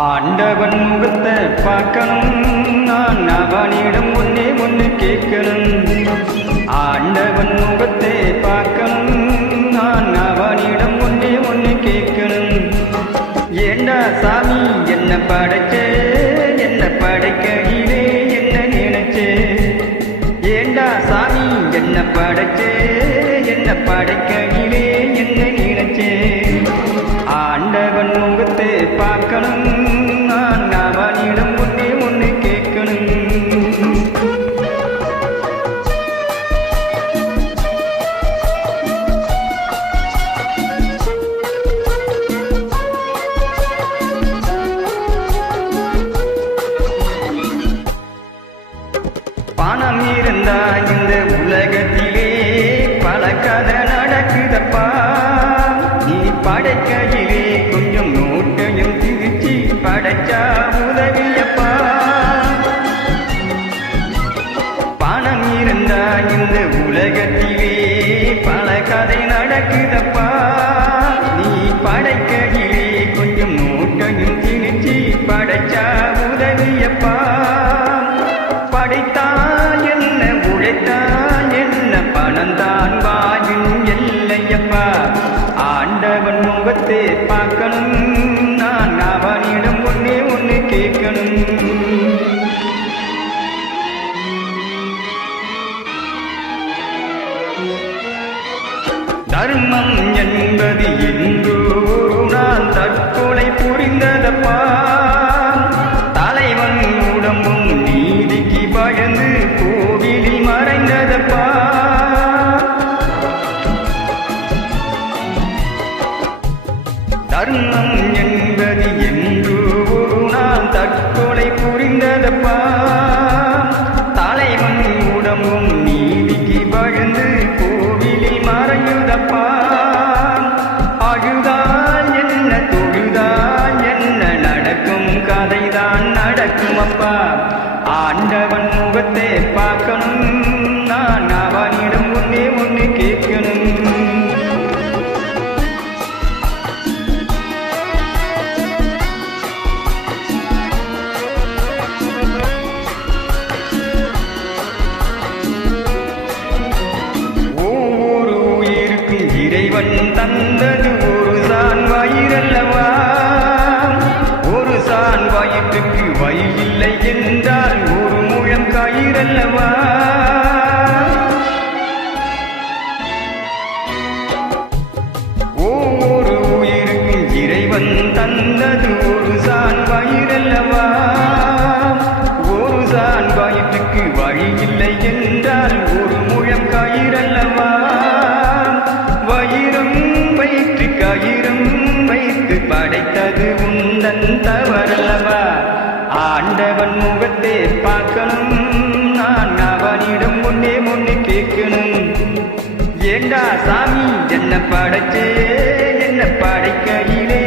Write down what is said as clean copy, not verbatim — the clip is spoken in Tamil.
ஆண்டவன் முகத்தை பார்க்கணும், நான் அவனிடம் ஒன்னு கேட்கணும். ஆண்டவன் முகத்தை பார்க்கணும், நான் அவனிடம் ஒன்னு கேட்கணும். ஏண்டா சாமி என்ன படைச்சே, என்ன படைக்கையிலே என்ன நினைச்சே. ஏண்டா சாமி என்ன படைச்சே, என்ன படைக்கையிலே என்ன நினைச்சே. ஆண்டவன் முகத்தை பார்க்கணும், நான் அவனிடம் ஒன்னு கேட்கணும். பணம் இருந்தா இந்த உலகத்திலே பல கதை நடக்குதப்பா. நீ படைக்கையிலே கொஞ்சம் நோட்டையும் திரிச்சி படைச்சா உதவியப்பா. பணம் இருந்தா இந்த உலகத்திலே பல கதை நடக்குதப்பா. நீ படைக்கையிலே கொஞ்சம் நோட்டையும் திரிச்சி படைச்சா உதவியப்பா. படைத்தான் என்ன, உழைத்தான் என்ன, பணந்தான் வாயும் எல்லையப்பா. ஆண்டவன் முகத்தை பார்க்கணும், நான் அவனிடம் ஒன்னு கேட்கணும். தர்மம் என்பது என்றோ ஒரு நாள் தற்கொலை புரிந்ததப்பா. தலைவன் உடம்பும் நீதிக்கு பயந்து கோவிலில் மறைந்ததப்பா. தர்மம் என்பது என்று ஒரு நாள் தற்கொலை புரிந்ததப்பா. தலைவன் உடம்பும் நீதிக்கு பயந்து கோவிலில் மறையுதப்பா. அழுதால் என்ன, தொழுதால் என்ன, நடக்கும் கதைதான் நடக்கும் அப்பா. ஆண்டவன் முகத்தை பார்க்கணும், நான் அவனிடம் ஒன்னு கேட்கணும். ஒவ்வொரு உயிருக்கும் இறைவன் தந்தது ஒரு சான் வயிறல்லவா. ஒரு சான் வயிற்றுக்கு வயிறில்லை என்றால் ஒரு முழம் கயிறல்லவா. ஒவ்வொரு உயிருக்கும் இறைவன் தந்தது ஒரு சான் வயிறல்லவா. ஒரு சான் வயிற்றுக்கு வழியில்லை என்றால் ஒரு முழம் கயிறல்லவா. வயிறும் வயிற்று கயிறும் வைத்து படைத்தது உந்தன் தவறல்லவா. ஆண்டவன் முகத்தை பார்க்கணும், நான் அவனிடம் ஒன்னு கேட்கணும். ஏண்டா சாமி என்ன படைச்சே, என்ன படைக்கையிலே